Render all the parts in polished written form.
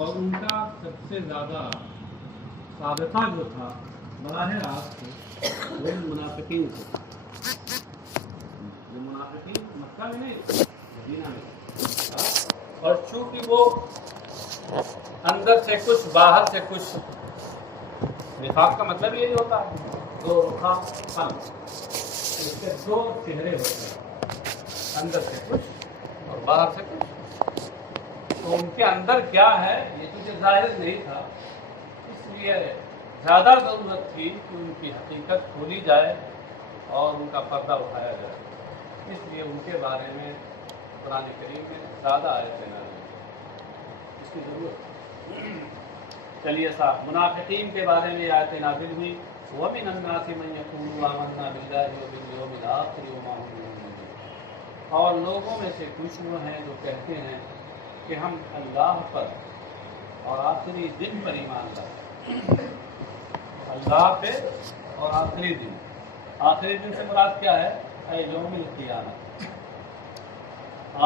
اور ان کا سب سے زیادہ سابقہ جو تھا براہ راست وہ منافقین تھے. جو منافقین مکہ میں نہیں مدینہ میں، اور چونکہ وہ اندر سے کچھ باہر سے کچھ، نفاق کا مطلب یہی ہوتا ہے دو رخا قلب، اس کے دو چہرے ہوتے ہیں، اندر سے کچھ اور باہر سے کچھ. تو ان کے اندر کیا ہے یہ تو ظاہر نہیں تھا، اس لیے زیادہ ضرورت تھی کہ ان کی حقیقت کھولی جائے اور ان کا پردہ اٹھایا جائے. اس لیے ان کے بارے میں قرآن کریم میں زیادہ آیتیں نازل ہوئی، اس کی ضرورت. چلیے صاحب، منافقین کے بارے میں آیتیں نازل ہوئی. وَمِنَ النَّاسِ مَن يَقُولُ آمَنَّا بِاللَّهِ وَبِالْيَوْمِ الْآخِرِ وَمَا هُم بِمُؤْمِنِينَ. اور لوگوں میں سے کچھ وہ ہیں جو کہتے ہیں کہ ہم اللہ پر اور آخری دن پر ایمان لاتے ہیں. اللہ پہ اور آخری دن. آخری دن سے مراد کیا ہے؟ اے یوم القیامت.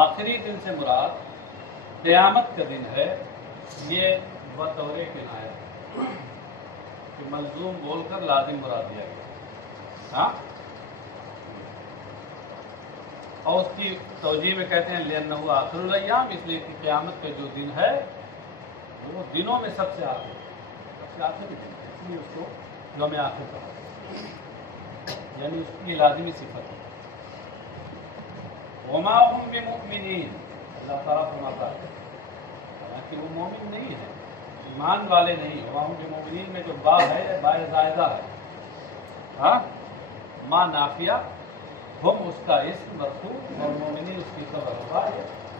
آخری دن سے مراد قیامت کا دن ہے. یہ بطور کنایہ کہ ملزوم بول کر لازم مراد دیا گیا. ہاں، اور اس کی توجیہ میں کہتے ہیں لِأَنَّهُ آخر الایام، اس لیے کہ قیامت کا جو دن ہے وہ دنوں میں سب سے آخری دن ہے، اس لیے اس کو یوم آخر کہا، یعنی اس کی لازمی صفت ہے. وَمَا هُم بِمُؤْمِنِينَ، اللہ تعالیٰ فرماتا ہے حالانکہ وہ مومن نہیں ہے، ایمان والے نہیں. وَمَا هُم بِمُؤْمِنِينَ میں جو با ہے یہ با زائدہ ہے. ہاں، ما نافیہ، ہم اس کا اسم مرفوع اور مومنین اس کی خبر ہوگا.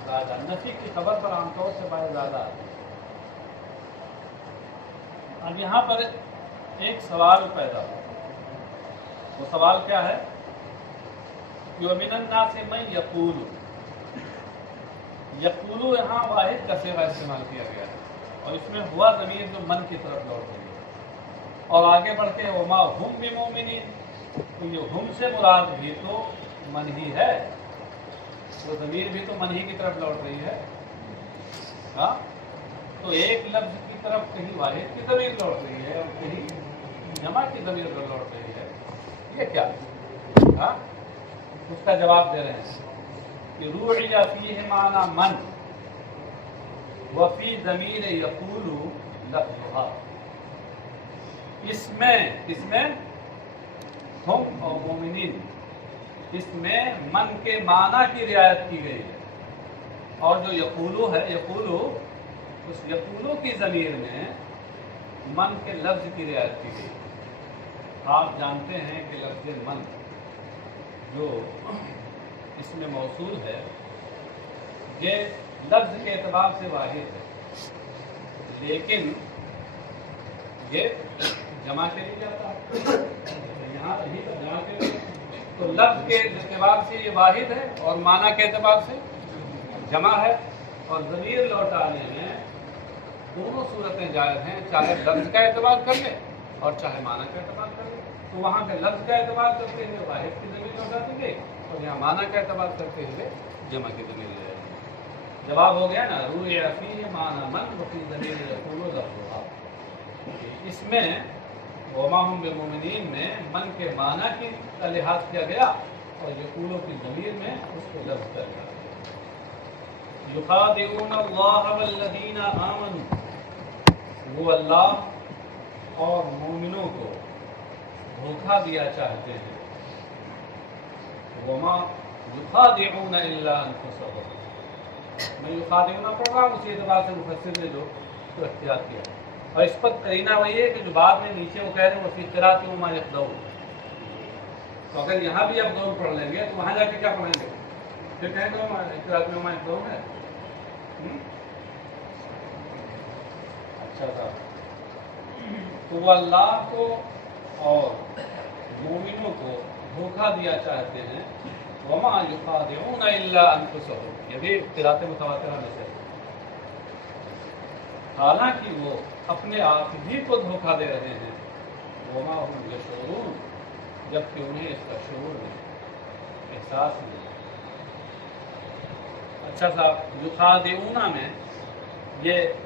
زیادہ نفی کی خبر پر عام طور سے باعث زیادہ ہے. اب یہاں پر ایک سوال پیدا ہو. وہ سوال کیا ہے؟ وَمِنَ النَّاسِ مَن يَقُولُ. یقولو یہاں واحد کا صیغہ استعمال کیا گیا ہے اور اس میں ہوا ضمیر جو من کی طرف لوٹ رہی ہے. اور آگے بڑھتے ہیں وما ہم بمؤمنین، تو یہ ہم سے مراد بھی تو من ہی ہے، وہ ضمیر بھی تو من ہی کی طرف لوٹ رہی ہے. ہاں، تو ایک لفظ کی طرف کہیں واحد کی ضمیر لوٹ رہی ہے اور کہیں جمع کی ضمیر لوٹ رہی ہے. یہ کیا؟ ہاں، اس کا جواب دے رہے ہیں کہ روعی فیہ معنی من وفی ضمیر یقول لفظھا. اس میں ہم اور مومنین، اس میں من کے معنی کی رعایت کی گئی ہے. اور جو یقولو ہے، یقولو، اس یقولو کی ضمیر میں من کے لفظ کی رعایت کی گئی. آپ جانتے ہیں کہ لفظ من جو اس میں موصول ہے یہ لفظ کے اعتبار سے واحد ہے، لیکن یہ جمع کے لیے جاتا ہے. یہاں جمع کے لیے تو لفظ کے اعتبار سے یہ واحد ہے اور معنی کے اعتبار سے جمع ہے. اور ضمیر لوٹانے میں دونوں صورتیں جائز ہیں، چاہے لفظ کا اعتبار کر لے اور چاہے معنی کا اعتبار کر لے. تو وہاں پہ لفظ کا اعتبار کرتے ہوئے واحد کی ضمیر لوٹا دیں گے اور یہاں معنی کا اعتبار کرتے ہوئے جمع کی ضمیر لے جائیں گے. جواب ہو گیا نا، روی فیہ معنی من وفی ضمیر یقول لفظھا. اس میں وما ہم بالمؤمنین میں من کے معنی کی کا لحاظ کیا گیا اور یقولوں کی ضمیر میں اس کو لفظ کر دیا. یخادعون اللہ والذین آمنوا، وہ اللہ اور مومنوں کو دھوکہ دیا چاہتے ہیں. وما یخادعون الا انفسهم. میں یخادعون پڑھ رہا ہوں، اسی اعتبار سے مفسر نے جو اختیار کیا. اور اس پر قرینہ وہی ہے کہ جو بعد میں نیچے وہ کہہ رہے ہیں وفی قراءۃ وما یخدعون. تو اگر یہاں بھی اب دور پڑھ لیں گے تو وہاں جا کے کیا پڑھیں گے؟ پھر کہیں گے قراءۃ وما یخدعون ہے. اچھا تھا. تو وہ اللہ کو اور مومنوں کو دھوکہ دیا چاہتے ہیں. وما یخادعون الا انفسهم، یہ بھی قراءت متواترہ میں سے، حالانکہ وہ اپنے آپ ہی کو دھوکہ دے رہے ہیں. وما هم یشعرون، جبکہ انہیں اس کا شعور نہیں، احساس نہیں. اچھا صاحب، یخادعون میں یہ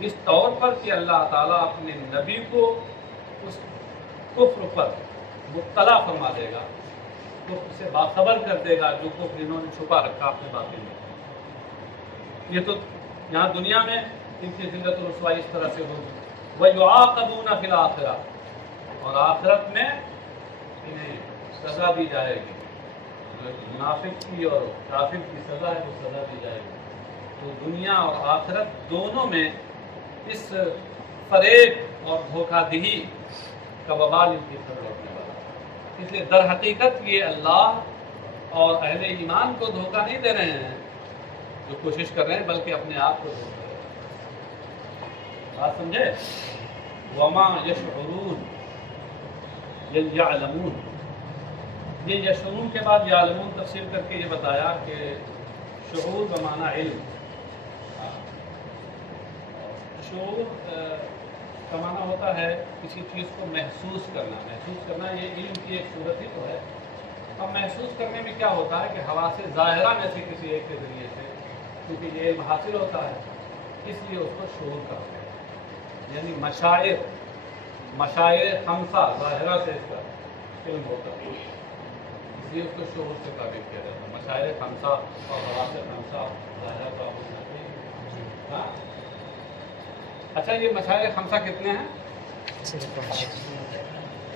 اس طور پر کہ اللہ تعالیٰ اپنے نبی کو اس کفر پر مبتلا فرما دے گا، کفر سے باخبر کر دے گا جو کفر انہوں نے چھپا رکھا اپنے باطن میں۔ یہ تو یہاں دنیا میں ان کی ذلت و رسوائی اس طرح سے ہوگی۔ وَيُعَاقَبُونَ فِي الْآخِرَةِ، اور آخرت میں انہیں سزا دی جائے گی، جو منافق کی اور کافر کی سزا ہے وہ سزا دی جائے گی۔ تو دنیا اور آخرت دونوں میں اس فریب اور دھوکہ دہی کا وبال ان کی طرف لوٹنے والا ہے۔ اس لیے در حقیقت یہ اللہ اور اہل ایمان کو دھوکہ نہیں دے رہے ہیں جو کوشش کر رہے ہیں، بلکہ اپنے آپ کو دھوکہ دے رہے ہیں۔ بات سمجھے؟ وما یشعرون یعلمون، یہ یشعرون کے بعد یعلمون تفسیر کر کے یہ بتایا کہ شعور بمعنی علم، شعور کا معنی ہوتا ہے کسی چیز کو محسوس کرنا۔ محسوس کرنا یہ علم کی ایک صورت ہی تو ہے۔ اب محسوس کرنے میں کیا ہوتا ہے کہ حواس ظاہرہ میں سے کسی ایک کے ذریعے سے، کیونکہ یہ علم حاصل ہوتا ہے اس لیے اس کو شعور کہتے ہیں۔ یعنی مشاعر خمسہ ظاہرہ سے اس کا علم ہوتا ہے، اس لیے اس کو شعور سے قابل کیا جاتا ہے۔ مشاعر خمسہ اور حواس خمسہ ظاہرہ کا ہونا چاہیے۔ ہاں اچھا، یہ مشاعر خمسہ کتنے ہیں؟ صرف 5۔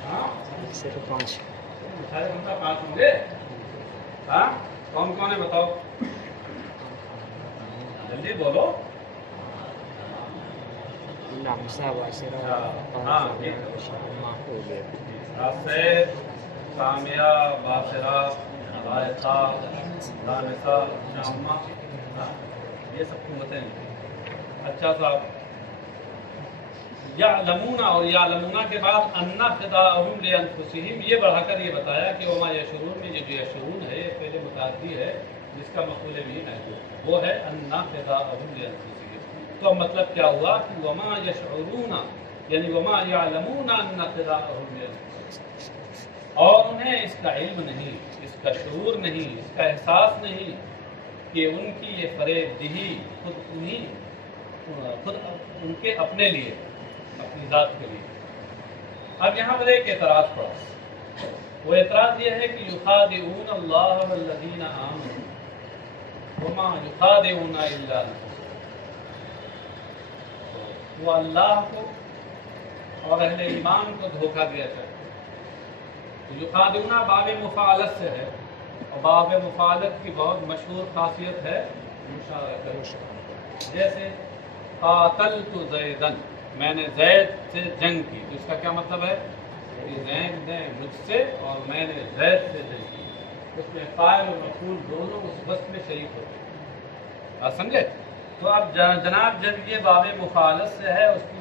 ہاں صرف 5۔ مشاعر خمسہ 5 ہوں گے۔ ہاں کون کون ہے بتاؤ، جلدی بولو۔ لمسہ، باصرہ، ہاں سید، سامیہ، باصرہ، لائقہ، لامسہ، شامہ، یہ سب قوتیں ہیں۔ اچھا صاحب، یعلمون، اور یعلمون کے بعد انا فداءہم لانفسہم، یہ بڑھا کر یہ بتایا کہ وما یشعرون میں یہ جو یشعرون ہے یہ پہلے متعدی ہے جس کا مفعول بھی محذوف، وہ ہے انا فداءہم لانفسہم۔ تو مطلب کیا ہوا کہ وما یشعرون یعنی وما یعلمون ان فداءہم لانفسہم، اور انہیں اس کا علم نہیں، اس کا شعور نہیں، اس کا احساس نہیں کہ ان کی یہ فریب دہی خود ان کے اپنے لیے، اپنی ذات کے لیے۔ اب یہاں پر ایک اعتراض پڑا، وہ اعتراض یہ ہے کہ یخادعون اللہ والذین آمنوا وما یخادعون الا انفسهم، وہ اللہ کو اور اہل ایمان کو دھوکہ دیا کرتے۔ یخادعون باب مفاعلت سے ہے، اور باب مفاعلت کی بہت مشہور خاصیت ہے مشارکت۔ جیسے قاتلت زیدن، میں نے زید سے جنگ کی، تو اس کا کیا مطلب ہے کہ زید نے مجھ سے اور میں نے زید سے جنگ کی، اس میں فاعل اور مفعول دونوں اس وصف میں شریک ہوتے ہیں۔ آپ سمجھے؟ تو اب جناب جب یہ باب مفاعلت سے ہے، اس کی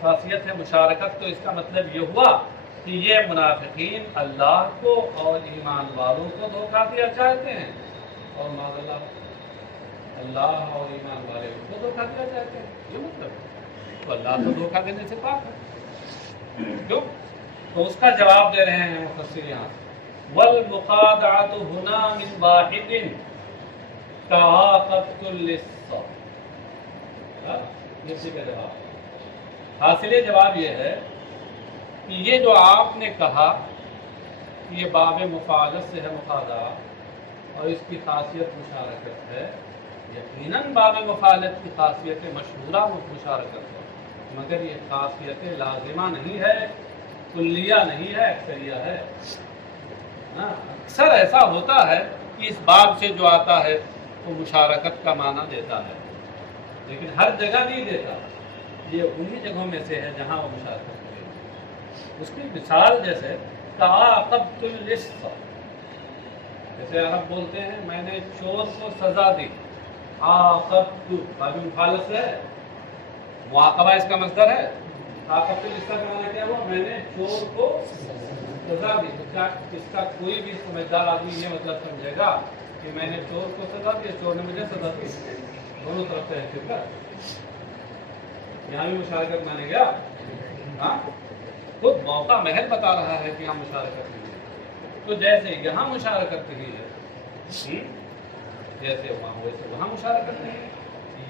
خاصیت ہے مشارکت، تو اس کا مطلب یہ ہوا کہ یہ منافقین اللہ کو اور ایمان والوں کو دھوکہ دیا چاہتے ہیں، اور معاذ اللہ اور ایمان والے ان کو دھوکہ دیا چاہتے ہیں، یہ مطلب ہے۔ تو اللہ تو دھوکہ دینے سے پاک ہے، کیوں؟ تو اس کا جواب دے رہے ہیں مفسر یہاں، والمخادعۃ ہنا من واحد کعاقبۃ للص، یہ اسی کا جواب۔ حاصل جواب یہ ہے کہ یہ جو آپ نے کہا کہ یہ باب مفاعلت سے ہے مخادعہ، اور اس کی خاصیت مشارکت ہے، یقیناً باب مفاعلت کی خاصیت مشہورہ مشارکت ہے، مگر یہ خاصیت لازمہ نہیں ہے، کلیہ نہیں ہے، اکثریہ ہے۔ اکثر ایسا ہوتا ہے کہ اس باب سے جو آتا ہے وہ مشارکت کا معنی دیتا ہے، لیکن ہر جگہ نہیں دیتا، یہ انہی جگہوں میں سے ہے جہاں وہ مشارکت کرے گی۔ اس کی مثال جیسے تعاقبت اللص، جیسے عرب بولتے ہیں میں نے چور کو سزا دی، عاقبت باب مفاعلت سے ہے، معاقبہ اس کا مصدر ہے۔ عاقبت اللص کا معنی کیا ہوا؟ میں نے چور کو سزا دی۔ اس کا کوئی بھی سمجھدار آدمی یہ مطلب سمجھے گا کہ میں نے چور کو سزا دی، چور نے مجھے سزا دی، دونوں طرف سے ہے۔ یہاں بھی مشارکت مانے گیا، ہاں خود موقع محل بتا رہا ہے کہ یہاں مشارکت نہیں ہے۔ تو جیسے یہاں مشارکت نہیں ہے، جیسے وہاں ویسے وہاں مشارکت نہیں ہے۔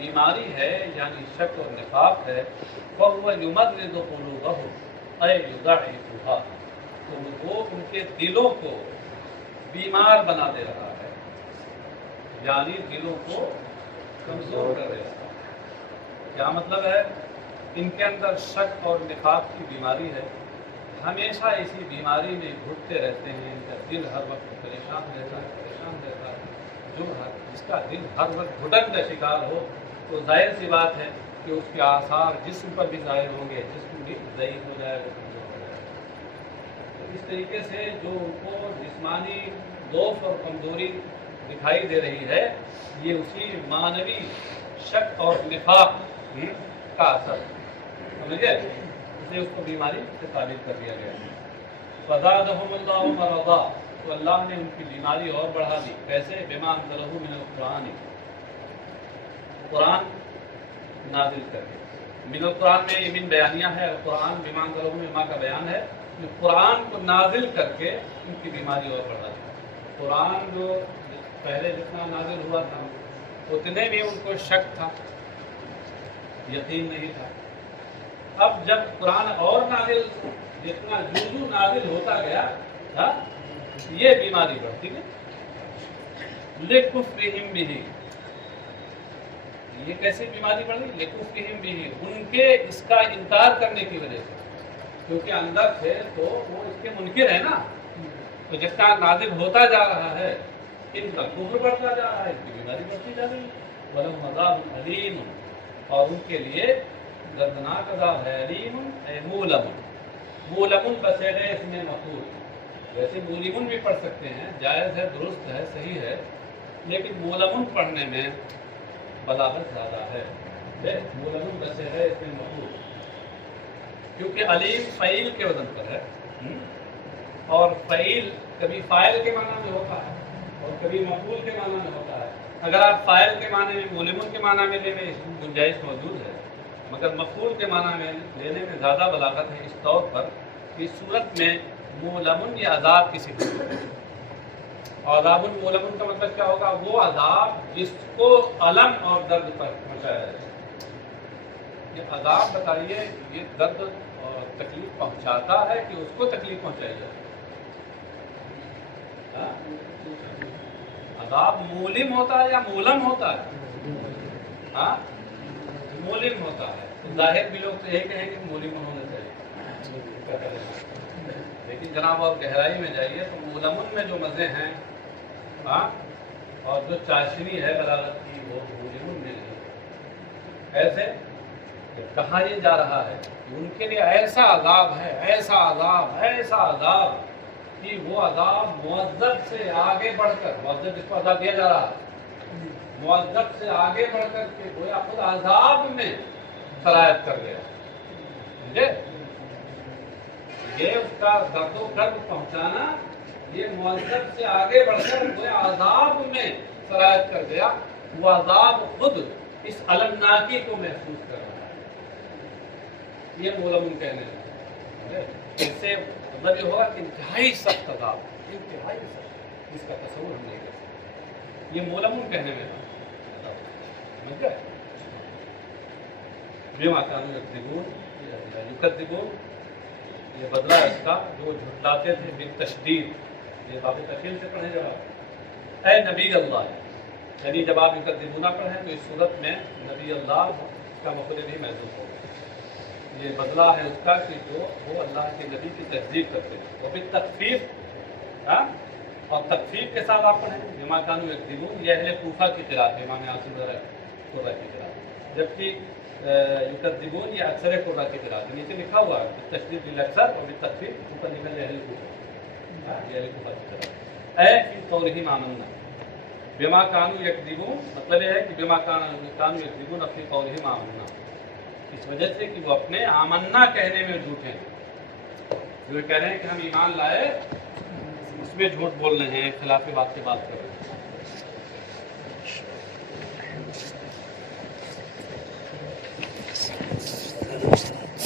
بیماری ہے یعنی شک اور نفاق ہے، فَهُوَ يُمَرِّضُ قُلُوبَهُمْ أَيْ يُضَعِّفُهَا، تو وہ ان کے دلوں کو بیمار بنا دے رہا ہے، یعنی دلوں کو کمزور کر دے رہا ہے۔ کیا مطلب ہے؟ ان کے اندر شک اور نفاق کی بیماری ہے، ہمیشہ اسی بیماری میں گھٹتے رہتے ہیں، ان کا دل ہر وقت پریشان رہتا ہے، جس کا دل ہر وقت گھٹن کا شکار ہو تو ظاہر سی بات ہے کہ اس کے آثار جسم پر بھی ظاہر ہوں گے، جسم بھی ضعیف ہو جائے گا، کمزور ہو جائے گا۔ تو اس طریقے سے جو ان کو جسمانی ضعف اور کمزوری دکھائی دے رہی ہے، یہ اسی معنوی شک اور نفاق کا اثر ہے، سمجھے؟ اس لیے اس کو بیماری سے تعبیر کر دیا گیا ہے۔ فزادہم اللہ مرضا، تو اللہ نے ان کی بیماری اور بڑھا دی، کیسے؟ بما انزلہ من القرآن، قرآن نازل کر کے۔ من القرآن میں یہ من بیانیہ ہے، قرآن بما انزلہ میں ما کا بیان ہے، قرآن کو نازل کر کے ان کی بیماری اور بڑھا دی۔ قرآن جو پہلے جتنا نازل ہوا تھا اتنے میں ان کو شک تھا، یقین نہیں تھا۔ اب جب قرآن اور نازل جتنا جو نازل ہوتا گیا تھا، یہ بیماری بڑھتی ہے۔ لِكُفْرِهِمْ بِهِ، یہ کیسی بیماری بڑھی؟ لِكُفْرِهِمْ بِهِ، ان کے اس کا انکار کرنے کی وجہ سے، کیونکہ اندر تھے تو وہ اس کے منکر ہے نا، تو جس کا نازل ہوتا جا رہا ہے ان کا کفر بڑھتا جا رہا ہے، ان کی بیماری بڑھتی جا رہی ہے۔ وَلَهُمْ عَذَابٌ أَلِيمٌ، اور ان کے لیے دردناک عذاب ہے۔ علیم اے مولم، مولم بصیغہ اسم مفعول، ویسے مولمن بھی پڑھ سکتے ہیں، جائز ہے، درست ہے، صحیح ہے، لیکن مولمن پڑھنے میں بلاغت زیادہ ہے۔ مولمن بصیغہ اسم مفعول، کیونکہ علیم فعیل کے وزن پر ہے، اور فعیل کبھی فاعل کے معنی میں ہوتا ہے اور کبھی مفعول کے معنی میں ہوتا ہے۔ اگر آپ فاعل کے معنی میں مولمن کے معنی میں لیں اس میں گنجائش موجود ہے، مگر مفعول کے معنی میں لینے میں زیادہ بلاغت ہے، اس طور پر کہ صورت میں مولمن یا عذاب کی صفت ہے۔ عذاب مولمن کا مطلب کیا ہوگا؟ وہ عذاب جس کو الم اور درد پر پہنچایا جائے۔ یہ عذاب بتائیے، یہ درد اور تکلیف پہنچاتا ہے کہ اس کو تکلیف پہنچائی جائے؟ عذاب مولم ہوتا ہے یا مولم ہوتا ہے؟ ہاں، مولم ہوتا ہے۔ ظاہر بھی لوگ تو یہی کہیں کہ مولم ہونا چاہیے، لیکن جناب اور گہرائی میں جائیے تو مولمن میں جو مزے ہیں اور جو چاشنی ہے بلاغت کی، وہ مولمن میں نہیں۔ ایسے کہا یہ جا رہا ہے کہ ان کے لیے ایسا عذاب ہے، ایسا عذاب، ایسا عذاب کہ وہ عذاب معذب سے آگے بڑھ کر، معذب جس کو عذاب دیا جا رہا ہے، معذب سے آگے بڑھ کر کے گویا خود عذاب میں سرایت کر گیا، سمجھے؟ یہ اس کا درد و درد پہنچانا، یہ معذب سے آگے بڑھ کر گویا عذاب میں سرایت کر گیا، وہ عذاب خود اس المناکی کو محسوس کر رہا ہے۔ یہ مولمن کہنے ہیں، اس سے مطلب یہ ہوگا کہ انتہائی سخت عذاب، انتہائی سخت، اس کا تصور ہم نہیں کر سکتے۔ یہ مولمن کہنے میں سمجھ گئے؟ بما كانوا يكذبون، یہ بدلہ اس کا جو جھٹلاتے تھے بالتشدید، یہ باب تفصیل سے پڑھیں جب اے نبی اللہ، یعنی جب آپ یکذبون پڑھیں تو اس صورت میں نبی اللہ کا مفعول بھی محذوف ہوگا۔ یہ بدلہ ہے اس کا کہ جو وہ اللہ کے نبی کی تکذیب کرتے ہیں، وہ بھی تخفیف، اور تخفیف کے ساتھ آپ پڑھیں بما كانوا يكذبون، یہ اہل کوفہ کی قرأت ہے، امام عاصم قرہ کی قرأت، جبکہ یکذبون یہ اکثر قرہ کی قرأت ہے، نیچے لکھا ہوا ہے بالتشدید بالاکثر اور بالتخفیف، اوپر لکھا ہے اہل کوفہ، یہ اہل کوفہ کی قرأت۔ اے فی قولہم آمنا، بما كانوا يكذبون مطلب یہ ہے کہ بما كانوا يكذبون فی قولہم آمنا، اس وجہ سے کہ وہ اپنے آمنا کہنے میں جھوٹے ہیں، جو کہہ رہے ہیں کہ ہم ایمان لائے، اس میں جھوٹ بول رہے ہیں، خلاف بات کی بات کر رہے ہیں۔